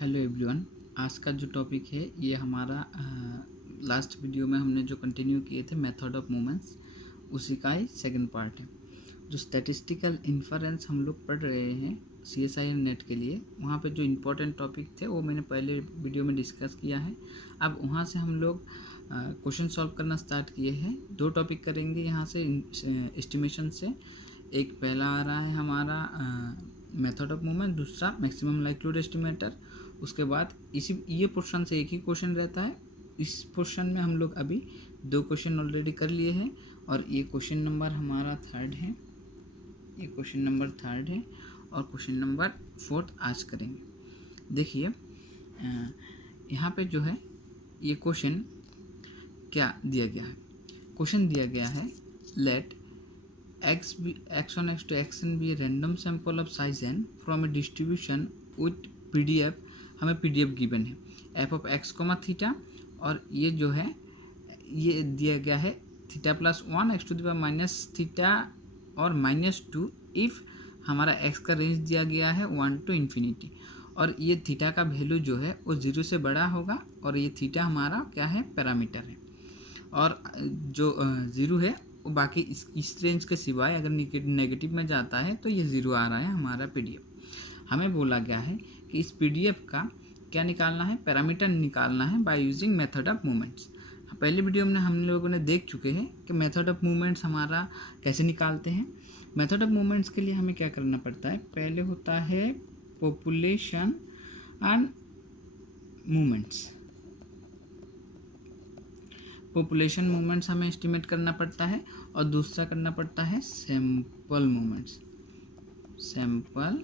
Hello everyone. आज का जो टॉपिक है ये हमारा लास्ट वीडियो में हमने जो कंटिन्यू किए थे मेथड ऑफ मूवमेंट्स, उसी का ही सेकंड पार्ट है। जो स्टैटिस्टिकल इन्फरेंस हम लोग पढ़ रहे हैं CSIR नेट के लिए, वहाँ पे जो इम्पोर्टेंट टॉपिक थे वो मैंने पहले वीडियो में डिस्कस किया है। अब वहाँ से हम लोग क्वेश्चन सॉल्व करना स्टार्ट किए हैं। दो टॉपिक करेंगे यहाँ से एस्टिमेशन से। एक पहला आ रहा है हमारा मेथड ऑफ मूवमेंट, दूसरा मैक्सिमम लाइक्लीहुड एस्टिमेटर। उसके बाद इसी ये पोर्शन से एक ही क्वेश्चन रहता है। इस पोर्शन में हम लोग अभी दो क्वेश्चन ऑलरेडी कर लिए हैं और ये क्वेश्चन नंबर हमारा थर्ड है, ये क्वेश्चन नंबर थर्ड है और क्वेश्चन नंबर फोर्थ आज करेंगे। देखिए यहाँ पे जो है ये क्वेश्चन क्या दिया गया है। क्वेश्चन दिया गया है late x1 x2 xn be a random sample of size n from a distribution with PDF। हमें PDF गिवन है f of x comma theta, और ये जो है ये दिया गया है theta plus 1 x to the power minus theta और -2 इफ़ हमारा x का रेंज दिया गया है 1 to इन्फिनिटी, और ये थीटा का वैल्यू जो है वो 0 से बड़ा होगा, और ये थीटा हमारा क्या है, पैरामीटर है, और जो 0 है वो बाकी इस रेंज के सिवाय अगर नेगेटिव में जाता है तो ये 0 आ रहा है हमारा PDF। हमें बोला गया है कि इस PDF का क्या निकालना है, पैरामीटर निकालना है bye using method of movements. पहले वीडियो में हम लोगों ने देख चुके हैं कि मेथड ऑफ मूवमेंट्स हमारा कैसे निकालते हैं। मेथड ऑफ मूवमेंट्स के लिए हमें क्या करना पड़ता है, पहले होता है population and movements. Population movements हमें एस्टिमेट करना पड़ता है, और दूसरा करना पड़ता है सैंपल मूवमेंट्स। सैंपल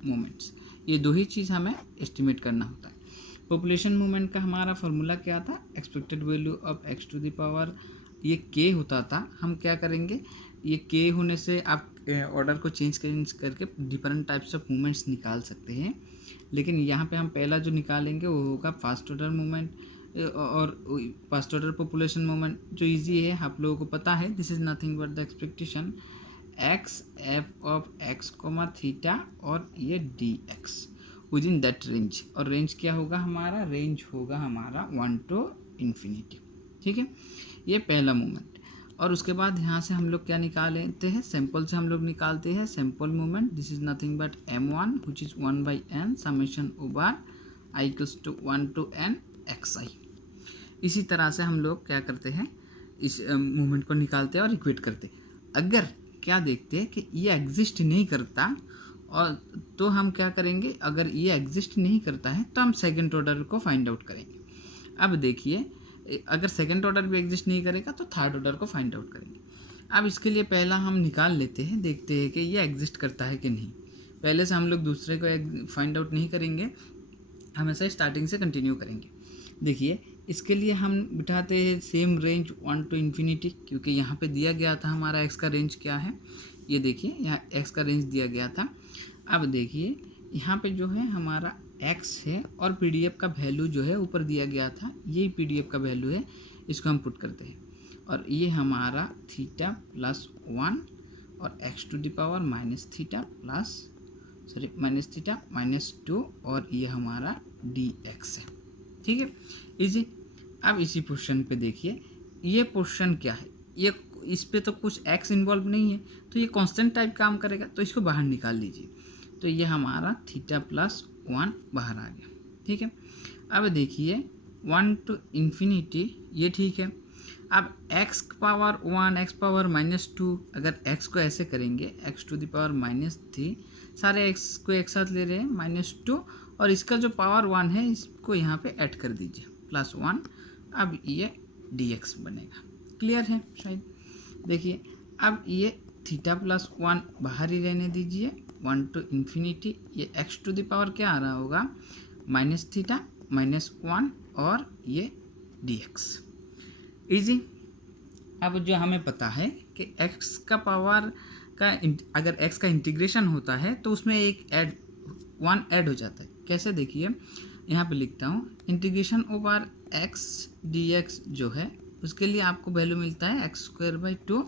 मूवमेंट्स, ये दो ही चीज़ हमें एस्टिमेट करना होता है। पॉपुलेशन मूवमेंट का हमारा फॉर्मूला क्या था, expected value of x to the power, ये k होता था। हम क्या करेंगे, ये k होने से आप ऑर्डर को चेंज करके डिफरेंट टाइप्स ऑफ मूवमेंट्स निकाल सकते हैं, लेकिन यहाँ पे हम पहला जो निकालेंगे वो होगा फास्ट ऑर्डर मूवमेंट, और फर्स्ट ऑर्डर पॉपुलेशन मूवमेंट जो इजी है, आप लोगों को पता है, this is nothing but the expectation x f of x comma theta और ये dx within that range, और रेंज क्या होगा हमारा, रेंज होगा हमारा 1 to इन्फिनिटी। ठीक है, ये पहला मूवमेंट। और उसके बाद यहाँ से हम लोग क्या निकाल लेते हैं, सैंपल से हम लोग निकालते हैं sample movement. This is nothing but m1 which is 1/n summation over i equals to 1 to n xi। इसी तरह से हम लोग क्या करते हैं, इस मूवमेंट को निकालते हैं और इक्वेट करते हैं। अगर क्या देखते हैं कि ये एग्जिस्ट नहीं करता, और तो हम क्या करेंगे, अगर ये एग्जिस्ट नहीं करता है तो हम सेकंड ऑर्डर को फाइंड आउट करेंगे। अब देखिए, अगर सेकंड ऑर्डर भी एग्जिस्ट नहीं करेगा तो थर्ड ऑर्डर को फाइंड आउट करेंगे। अब इसके लिए पहला हम निकाल लेते हैं, देखते हैं कि ये एग्जिस्ट करता है कि नहीं। पहले से हम लोग दूसरे को फाइंड आउट नहीं करेंगे, हमेशा स्टार्टिंग से कंटिन्यू करेंगे। देखिए, इसके लिए हम बिठाते हैं सेम रेंज 1 to इन्फिनिटी, क्योंकि यहाँ पे दिया गया था हमारा x का रेंज क्या है, ये देखिए यहाँ x का रेंज दिया गया था। अब देखिए यहाँ पे जो है हमारा x है, और PDF का वैल्यू जो है ऊपर दिया गया था, ये PDF का वैल्यू है, इसको हम पुट करते हैं, और ये हमारा थीटा प्लस 1 और x to the power minus theta minus theta -2, और ये हमारा dx है। ठीक है, इजी। अब इसी पोर्शन पे देखिए, ये पोर्शन क्या है, ये इस पे तो कुछ x इन्वॉल्व नहीं है, तो ये कांस्टेंट टाइप काम करेगा, तो इसको बाहर निकाल लीजिए, तो ये हमारा थीटा प्लस 1 बाहर आ गया। ठीक है, अब देखिए 1 to इन्फिनिटी, ये ठीक है। अब x पावर 1 x पावर -2, अगर x को ऐसे करेंगे x टू द पावर -3, सारे x को एक साथ ले रहे हैं -2, और इसका जो पावर 1 है इसको यहाँ पे ऐड कर दीजिए +1, अब ये dx बनेगा। क्लियर है शायद। देखिए, अब ये थीटा प्लस 1 बाहर ही रहने दीजिए, 1 to इन्फिनिटी, ये x टू द पावर क्या आ रहा होगा, -थीटा -1 और ये dx। इजी। अब जो हमें पता है कि x का पावर का अगर x का इंटीग्रेशन होता है तो उसमें एक 1 ऐड हो जाता है। कैसे, देखिए यहाँ पे लिखता हूँ, इंटीग्रेशन ओवर x dx जो है उसके लिए आपको वैल्यू मिलता है x² 2।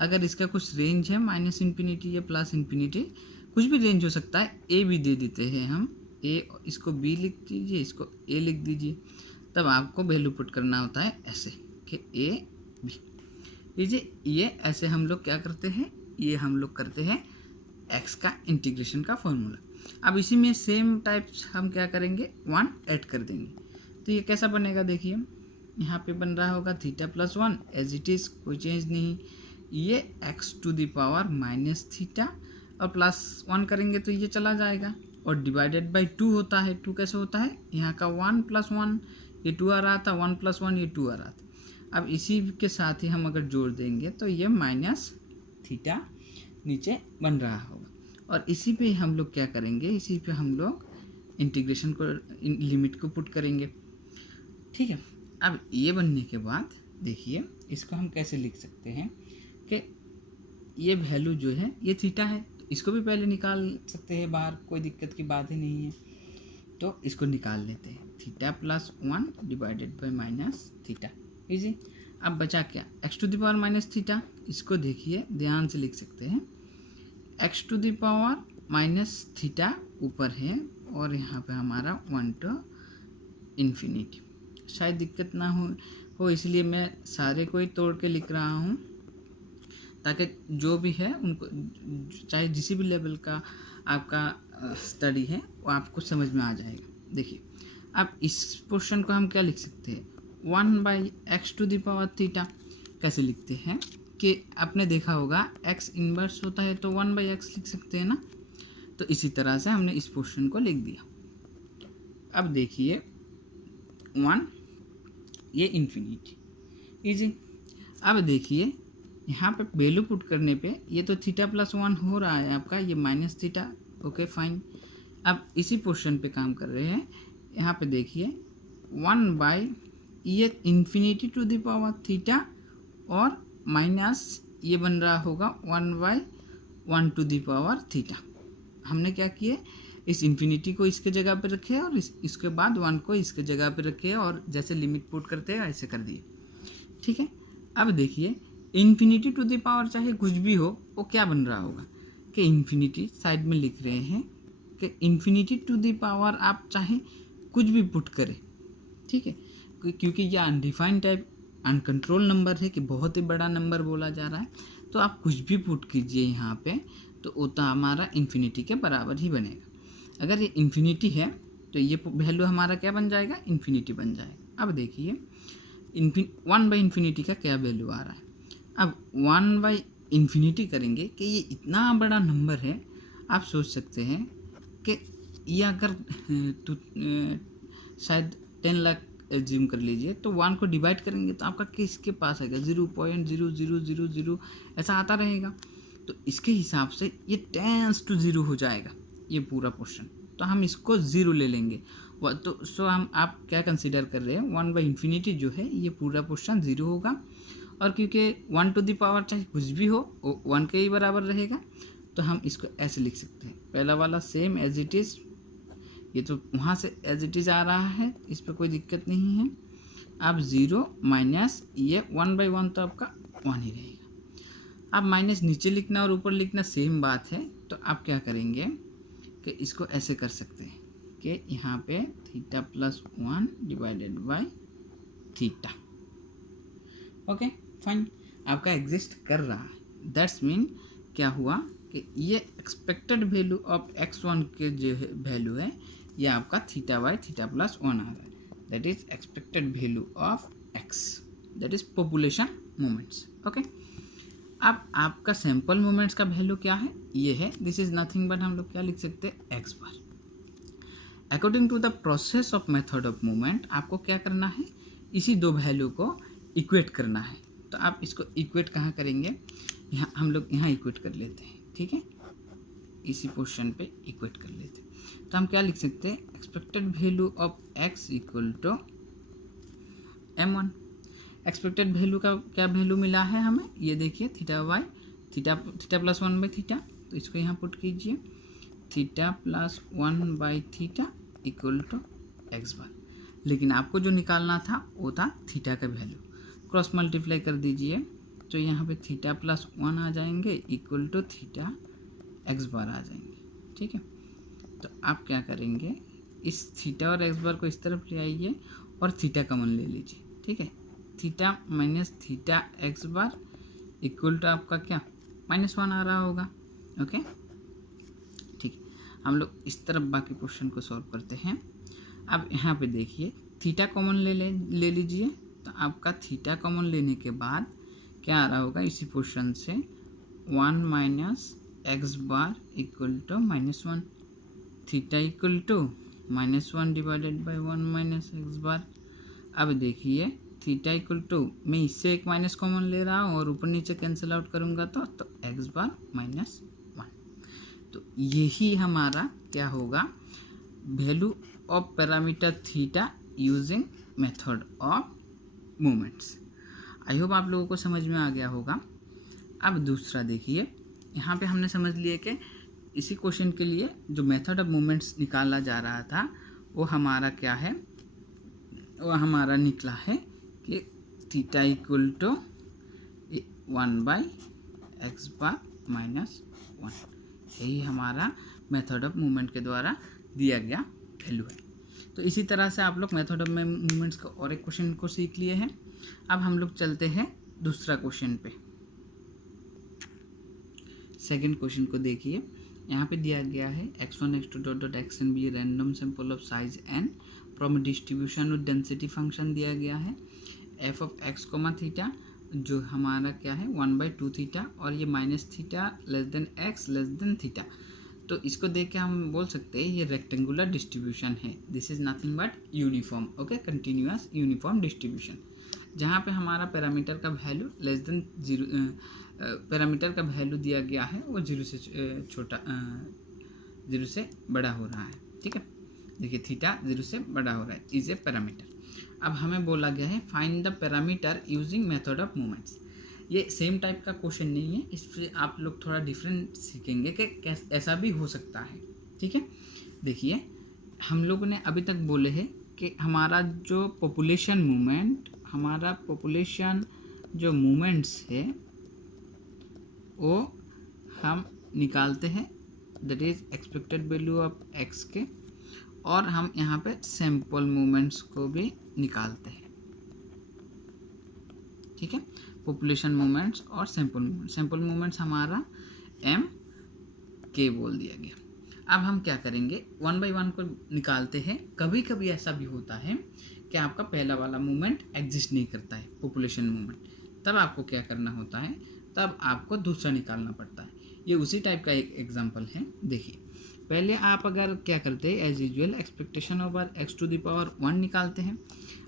अगर इसका कुछ रेंज है -इन्फिनिटी या +इन्फिनिटी, कुछ भी रेंज हो सकता है, ए भी दे देते हैं हम, ए, इसको बी लिख दीजिए, इसको ए लिख दीजिए, तब आपको वैल्यू पुट करना होता है ऐसे कि ए बी। लीजिए ये ऐसे हम लोग क्या करते हैं, ये हम लोग करते हैं एक्स का इंटीग्रेशन का फॉर्मूला। अब इसी में सेम टाइप्स हम क्या करेंगे, 1 ऐड कर देंगे। तो ये कैसा बनेगा देखिए, यहाँ पे बन रहा होगा theta plus 1 as it is, कोई चेंज नहीं। ये x to the power minus theta और प्लस 1 करेंगे तो ये चला जाएगा, और डिवाइडेड बाई 2 होता है। 2 कैसे होता है, यहाँ का 1 प्लस 1, ये 2 आ रहा था, 1 प्लस 1 ये 2 आ रहा था। अब इसी के साथ ही हम अगर जोड़ देंगे तो ये माइनस थीटा नीचे बन रहा होगा, और इसी पे हम लोग क्या करेंगे, इसी पे हम लोग इंटीग्रेशन को, लिमिट को पुट करेंगे। ठीक है, अब ये बनने के बाद देखिए इसको हम कैसे लिख सकते हैं कि ये वैल्यू जो है ये थीटा है, तो इसको भी पहले निकाल सकते हैं बाहर, कोई दिक्कत की बात ही नहीं है। तो इसको निकाल लेते हैं, theta plus 1 divided by minus theta, easy. अब बचा क्या, x to the power minus theta, इसको देखिए ध्यान से लिख सकते हैं, x to the power minus theta ऊपर है और यहाँ पे हमारा 1 टू इन्फिनिटी। शायद दिक्कत ना हो इसलिए मैं सारे को ही तोड़ के लिख रहा हूँ, ताकि जो भी है उनको, चाहे जिस भी लेवल का आपका स्टडी है वो आपको समझ में आ जाएगा। देखिए अब इस पोर्शन को हम क्या लिख सकते हैं, 1 by x to the power theta. कैसे लिखते हैं कि आपने देखा होगा एक्स इन्वर्स होता है तो 1 बाई एक्स लिख सकते हैं ना, तो इसी तरह से हमने इस पोर्शन को लिख दिया। अब देखिए 1, ये इन्फिनिटी, इजी। अब देखिए यहाँ पे वैल्यू पुट करने पे ये तो थीटा प्लस 1 हो रहा है आपका, ये माइनस थीटा, ओके फाइन। अब इसी पोर्शन पे काम कर रहे हैं, यहाँ पे देखिए 1 बाई ये infinity to the power theta और माइनस ये बन रहा होगा 1 by 1 to the power theta. हमने क्या किए, इस इन्फिनिटी को इसके जगह पे रखे और इसके बाद 1 को इसके जगह पे रखे और जैसे लिमिट पुट करते हैं ऐसे कर दिए। ठीक है, अब देखिए इन्फिनिटी टू द पावर चाहे कुछ भी हो, वो क्या बन रहा होगा कि इन्फिनिटी साइड में लिख रहे हैं कि इन्फिनिटी टू द पावर आप चाहे कुछ भी पुट करें, ठीक है, क्योंकि ये अनडिफाइंड टाइप अनकंट्रोल नंबर है कि बहुत ही बड़ा नंबर बोला जा रहा है, तो आप कुछ भी पुट कीजिए यहाँ पे तो वो तो हमारा इन्फिनिटी के बराबर ही बनेगा। अगर ये इन्फिनिटी है तो ये वैल्यू हमारा क्या बन जाएगा, इन्फिनिटी बन जाएगा। अब देखिए 1 बाई इन्फिनिटी का क्या वैल्यू आ रहा है। अब 1 बाई इन्फिनिटी करेंगे कि ये इतना बड़ा नंबर है, आप सोच सकते हैं कि ये अगर शायद 10 लाख एज्यूम कर लीजिए, तो 1 को डिवाइड करेंगे तो आपका किसके पास आएगा, 0.0000 ऐसा आता रहेगा। तो इसके हिसाब से ये टेंस टू 0 हो जाएगा ये पूरा पोर्शन, तो हम इसको 0 ले लेंगे। तो सो हम आप क्या कंसीडर कर रहे हैं, 1 बाई इन्फिनिटी जो है ये पूरा पोर्शन 0 होगा, और क्योंकि 1 टू द पावर चाहे कुछ भी हो वो 1 के ही बराबर रहेगा, तो हम इसको ऐसे लिख सकते हैं, पहला वाला सेम एज इट इज़, ये तो वहाँ से एज इट इज़ आ रहा है, इस पर कोई दिक्कत नहीं है। अब 0 माइनस ये 1 बाई 1 तो आपका 1 ही रहेगा। अब माइनस नीचे लिखना और ऊपर लिखना सेम बात है, तो आप क्या करेंगे कि इसको ऐसे कर सकते हैं कि यहाँ पे theta plus 1 divided by theta, okay fine, आपका एग्जिस्ट कर रहा है। दैट्स मीन क्या हुआ कि ये एक्सपेक्टेड वैल्यू ऑफ x1 के जो वैल्यू है ये आपका थीटा बाई थीटा प्लस 1 आ रहा है, that is expected value of x, that is population moments, okay. अब आपका सैंपल मोमेंट्स का वैल्यू क्या है, ये है, दिस इज नथिंग बट हम लोग क्या लिख सकते हैं, x bar. According to the process of method of movement आपको क्या करना है, इसी दो वैल्यू को इक्वेट करना है। तो आप इसको इक्वेट कहाँ करेंगे, यहाँ हम लोग यहाँ इक्वेट कर लेते हैं, ठीक है, इसी पोर्शन पे इक्वेट कर लेते हैं। तो हम क्या लिख सकते हैं, expected value of x equal to m1। Expected value का क्या वैल्यू मिला है हमें, ये देखिए theta by theta, theta plus 1 by theta, तो इसको यहाँ पुट कीजिए, theta plus 1 by theta equal to x bar. लेकिन आपको जो निकालना था वो था थीटा का वैल्यू, क्रॉस मल्टीप्लाई कर दीजिए, तो यहाँ पे थीटा प्लस 1 आ जाएंगे इक्वल टू थीटा एक्स बार आ जाएंगे, ठीक है। तो आप क्या करेंगे, इस थीटा और एक्स बार को इस तरफ ले आइए और थीटा कॉमन ले लीजिए, ठीक है। Theta minus theta x bar equal to आपका क्या -1 आ रहा होगा, ओके। ठीक है, हम लोग इस तरफ बाकी क्वेश्चन को सॉल्व करते हैं। अब यहाँ पे देखिए थीटा कॉमन ले लीजिए, तो आपका थीटा कॉमन लेने के बाद क्या आ रहा होगा, इसी पोर्शन से 1 minus x bar equal to -1, theta equal to -1 divided by 1 minus x bar. अब देखिए थीटा इक्वल टू, मैं इससे एक माइनस कॉमन ले रहा हूँ और ऊपर नीचे कैंसिल आउट करूँगा तो एक्स बार -1। तो यही हमारा क्या होगा, value of parameter theta using method of moments. I hope आप लोगों को समझ में आ गया होगा। अब दूसरा देखिए, यहाँ पे हमने समझ लिया कि इसी क्वेश्चन के लिए जो मेथड ऑफ मोमेंट्स निकाला जा रहा था वो हमारा क्या है, वो हमारा निकला है कि थीटा इक्वल टू 1/x बार -1, यही हमारा मेथड ऑफ मूवमेंट के द्वारा दिया गया वैल्यू है। तो इसी तरह से आप लोग मेथड ऑफ मूवमेंट्स का और एक क्वेश्चन को सीख लिए हैं। अब हम लोग चलते हैं दूसरा क्वेश्चन पे। सेकंड क्वेश्चन को देखिए, यहाँ पे दिया गया है x1 x2 dot dot xn be random sample of size n from distribution with density function दिया गया है f of x comma theta, जो हमारा क्या है 1/2 थीटा, और ये minus theta less than x less than theta. तो इसको देख के हम बोल सकते हैं ये रेक्टेंगुलर डिस्ट्रीब्यूशन है, this is nothing but uniform, okay, continuous uniform distribution, जहाँ पे हमारा पैरामीटर का वैल्यू लेस देन 0, पैरामीटर का वैल्यू दिया गया है वो 0 से छोटा 0 से बड़ा हो रहा है, ठीक है। देखिए थीटा 0 से बड़ा हो रहा है, इज ए पैरामीटर। अब हमें बोला गया है find the parameter using method of moments. ये सेम टाइप का क्वेश्चन नहीं है, इससे आप लोग थोड़ा डिफरेंट सीखेंगे कि ऐसा भी हो सकता है, ठीक है। देखिए हम लोगों ने अभी तक बोले हैं कि हमारा जो पॉपुलेशन मूवमेंट, हमारा पॉपुलेशन जो मूवमेंट्स है वो हम निकालते हैं, that is expected value of x के, और हम यहाँ पे सैंपल मूवमेंट्स को भी निकालते हैं, ठीक है। पॉपुलेशन मूवमेंट्स और सैंपल मूवमेंट्स हमारा एम के बोल दिया गया। अब हम क्या करेंगे, 1 by 1 को निकालते हैं। कभी कभी ऐसा भी होता है कि आपका पहला वाला मूवमेंट एग्जिस्ट नहीं करता है, पॉपुलेशन मूवमेंट, तब आपको क्या करना होता है, तब आपको दूसरा निकालना पड़ता है। ये उसी टाइप का एक एग्जांपल है। देखिए पहले आप अगर क्या करते हैं, as usual expectation over x⁴ निकालते हैं।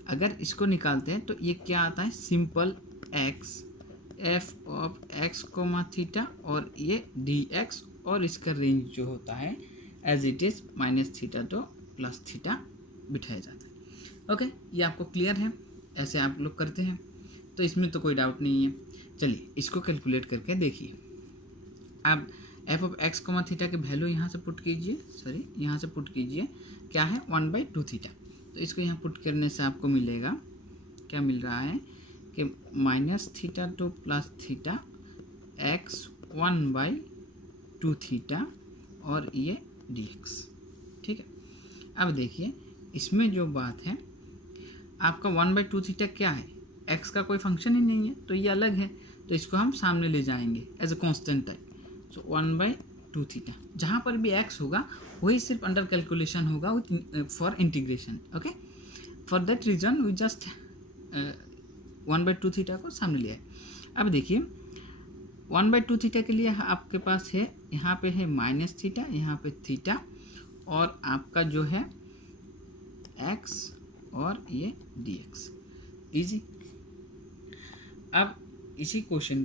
अगर इसको निकालते हैं तो ये क्या आता है, simple x f of x comma theta और ये dx, और इसका रेंज जो होता है एज इट इज़ -θ तो +θ बिठाया जाता है, ओके। ये आपको क्लियर है, ऐसे आप लोग करते हैं तो इसमें तो कोई डाउट नहीं है। चलिए इसको कैलकुलेट करके देखिए। अब f of x comma theta के वैल्यू यहाँ से पुट कीजिए, यहाँ से पुट कीजिए, क्या है 1/2 थीटा। तो इसको यहाँ पुट करने से आपको मिलेगा, क्या मिल रहा है कि -θ तो +θ x 1/2 थीटा और ये dx, ठीक है। अब देखिए इसमें जो बात है, आपका 1/2 थीटा क्या है, x का कोई फंक्शन ही नहीं है, तो ये अलग है, तो इसको हम सामने ले जाएंगे as a constant type. So 1/2 theta, जहाँ पर भी x होगा वही सिर्फ अंडर कैलकुलेशन होगा for integration, okay. For that reason we just 1/2 theta को सामने लिया है। अब देखिए 1/2 थीटा के लिए आपके पास है, यहाँ पे है -θ, यहाँ पे थीटा, और आपका जो है x और ये dx, इजी। अब इसी क्वेश्चन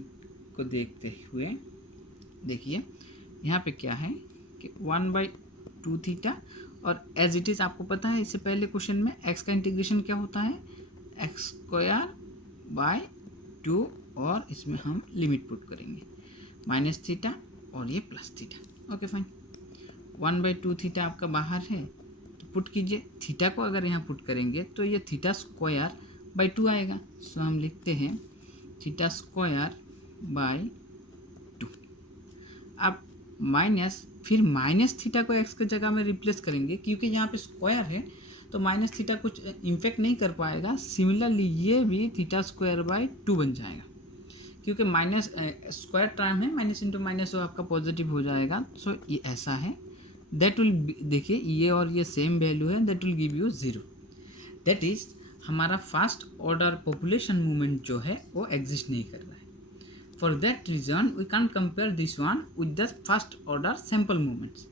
को देखते हुए देखिए यहाँ पे क्या है कि 1/2 थीटा, और एज इट इज़ आपको पता है इससे पहले क्वेश्चन में x का इंटीग्रेशन क्या होता है, x²/2, और इसमें हम लिमिट पुट करेंगे -θ और ये +θ, ओके फाइन। 1/2 थीटा आपका बाहर है तो पुट कीजिए, थीटा को अगर यहाँ पुट करेंगे तो ये θ²/2 आएगा। सो हम लिखते हैं θ²/2। अब माइनस, फिर माइनस थीटा को एक्स की जगह में रिप्लेस करेंगे, क्योंकि यहाँ पे स्क्वायर है तो माइनस थीटा कुछ इम्फेक्ट नहीं कर पाएगा। सिमिलरली ये भी थीटा स्क्वायर बाई 2 बन जाएगा, क्योंकि माइनस स्क्वायर टर्म है, माइनस इंटू माइनस वो आपका पॉजिटिव हो जाएगा। सो ये ऐसा है, दैट विल, देखिए ये और ये सेम वैल्यू है, that will give you 0। That is हमारा फर्स्ट ऑर्डर पॉपुलेशन मूवमेंट जो है वो एग्जिस्ट नहीं कर रहा है। For that reason we can compare this one with the first order sample movements.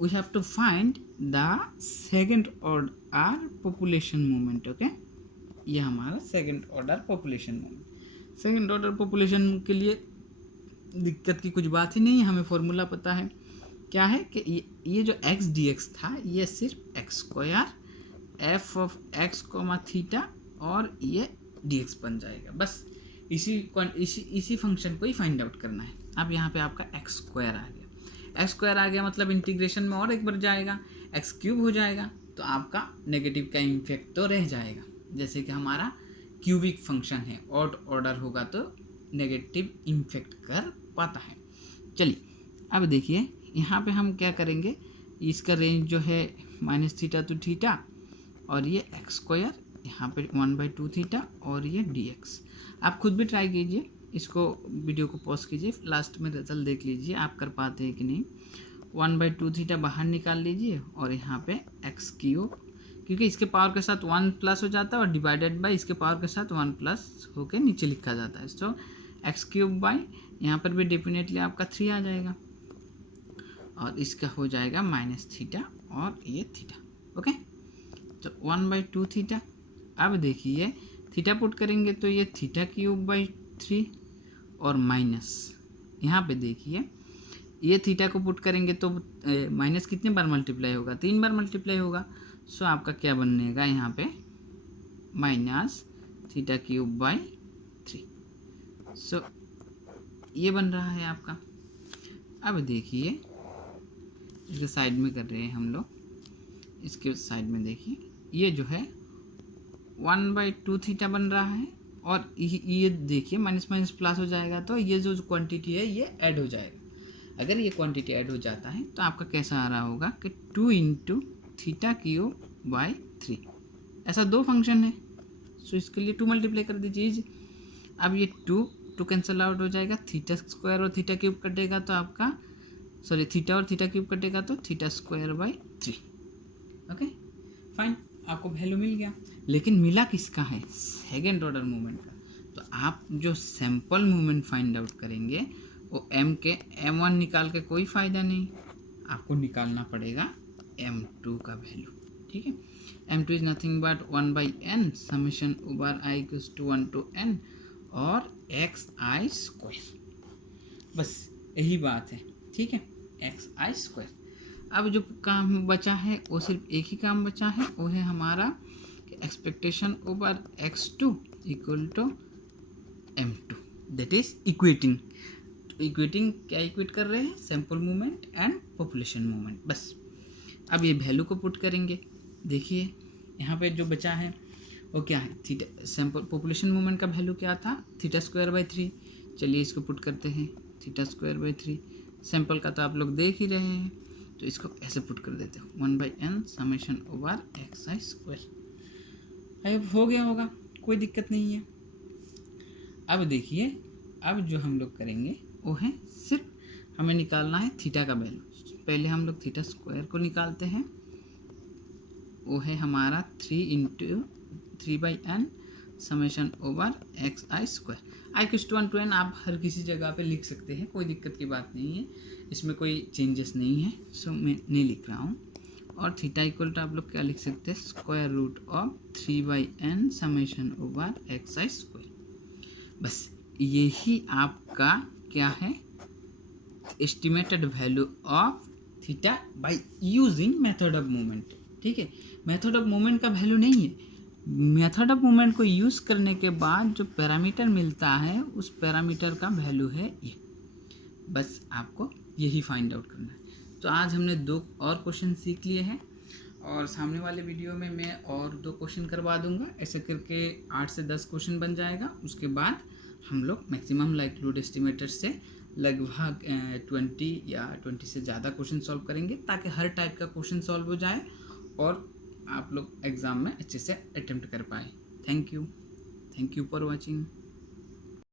We have to find the second order population movement. Okay, ये हमारा second order population movement. Second order population के लिए दिक्कत की कुछ बात ही नहीं है, हमें फॉर्मूला पता है। क्या है कि ये जो एक्स डी एक्स था ये सिर्फ x square f of x comma theta और ये डी एक्स बन जाएगा। बस इसी फंक्शन को ही फाइंड आउट करना है। अब यहाँ पे आपका एक्स स्क्वायर आ गया, एक्स स्क्वायर आ गया मतलब इंटीग्रेशन में और एक बार जाएगा, एक्स क्यूब हो जाएगा, तो आपका नेगेटिव का इम्फेक्ट तो रह जाएगा। जैसे कि हमारा क्यूबिक फंक्शन है, ऑड ऑर्डर होगा तो नेगेटिव इम्फेक्ट कर पाता है। चलिए अब देखिए यहाँ पे हम क्या करेंगे, इसका रेंज जो है माइनस थीटा टू थीटा, और ये एक्स स्क्वायर यहाँ पे 1/2 थीटा, और ये डी एक्स। आप खुद भी ट्राई कीजिए, इसको वीडियो को पॉज कीजिए, लास्ट में रिजल्ट देख लीजिए आप कर पाते हैं कि नहीं। 1/2 थीटा बाहर निकाल लीजिए और यहाँ पे एक्स क्यूब, क्योंकि इसके पावर के साथ 1 प्लस हो जाता है और डिवाइडेड बाई इसके पावर के साथ 1 प्लस होके नीचे लिखा जाता है। सो एक्स क्यूब बाई यहाँ पर भी डेफिनेटली आपका 3 आ जाएगा, और इसका हो जाएगा माइनस थीटा और ये थीटा। ओके, तो 1/2 थीटा। अब देखिए थीटा पुट करेंगे तो ये थीटा क्यूब बाई 3 और माइनस यहाँ पे देखिए ये थीटा को पुट करेंगे तो माइनस कितने बार मल्टीप्लाई होगा, 3 बार मल्टीप्लाई होगा। सो आपका क्या बनेगा यहाँ पे माइनस थीटा क्यूब बाई 3। सो ये बन रहा है आपका। अब देखिए इसके साइड में कर रहे हैं हम लोग, इसके साइड में देखिए ये जो है 1/2 थीटा बन रहा है, और ये देखिए माइनस माइनस प्लस हो जाएगा तो ये जो क्वांटिटी है ये ऐड हो जाएगा। अगर ये क्वांटिटी ऐड हो जाता है तो आपका कैसा आ रहा होगा कि 2 इंटू थीटा क्यूब बाई 3। ऐसा दो फंक्शन है, सो इसके लिए 2 मल्टीप्लाई कर दीजिए। अब ये 2 कैंसिल आउट हो जाएगा, थीटा स्क्वायर और थीटा क्यूब कटेगा तो आपका थीटा और थीटा क्यूब कटेगा तो theta square by 3। Okay fine, आपको वैल्यू मिल गया। लेकिन मिला किसका है, सेकेंड ऑर्डर मूवमेंट का। तो आप जो सैंपल मूवमेंट फाइंड आउट करेंगे वो m के m1 निकाल के कोई फ़ायदा नहीं, आपको निकालना पड़ेगा m2 का वैल्यू। ठीक है, m2 is nothing but 1/n summation over i equals to 1 to n और xi स्क्वायर। बस यही बात है। ठीक है, xi स्क्वायर। अब जो काम बचा है वो सिर्फ एक ही काम बचा है, वो है हमारा expectation over x2 equal to m2, that is equating. Equating क्या इक्वेट कर रहे हैं, sample movement and population movement. बस अब ये वैल्यू को पुट करेंगे। देखिए यहाँ पे जो बचा है वो क्या है, थीटा सैंपल पॉपुलेशन मूवमेंट का वैल्यू क्या था, थीटा स्क्वायर बाई 3। चलिए इसको पुट करते हैं, थीटा स्क्वायर बाई 3। सैंपल का तो आप लोग देख ही रहे हैं, तो इसको ऐसे पुट कर देते हो 1/n summation over xi square. अब हो गया होगा, कोई दिक्कत नहीं है। अब देखिए अब जो हम लोग करेंगे वो है सिर्फ हमें निकालना है थीटा का वैल्यू। पहले हम लोग थीटा स्क्वायर को निकालते हैं, वो है हमारा 3 into 3/n summation over xi square. i equals to 1 to n आप हर किसी जगह पे लिख सकते हैं, कोई दिक्कत की बात नहीं है, इसमें कोई चेंजेस नहीं है। सो मैं नहीं लिख रहा हूँ। और थीटा इक्वल टू आप लोग क्या लिख सकते हैं, square root of 3/n summation over xi square. बस यही आपका क्या है, estimated value of theta by using method of movement. ठीक है, मेथड ऑफ मूवमेंट का वैल्यू नहीं है, मेथड ऑफ मूवमेंट को यूज़ करने के बाद जो पैरामीटर मिलता है उस पैरामीटर का वैल्यू है ये। बस आपको यही फाइंड आउट करना है। तो आज हमने 2 और क्वेश्चन सीख लिए हैं, और सामने वाले वीडियो में मैं और 2 क्वेश्चन करवा दूंगा। ऐसे करके 8 से 10 क्वेश्चन बन जाएगा। उसके बाद हम लोग मैक्सिमम लाइक्लीहुड एस्टिमेटर से लगभग 20 या 20 से ज़्यादा क्वेश्चन सॉल्व करेंगे, ताकि हर टाइप का क्वेश्चन सॉल्व हो जाए और आप लोग एग्ज़ाम में अच्छे से अटेम्प्ट कर पाए। Thank you for watching.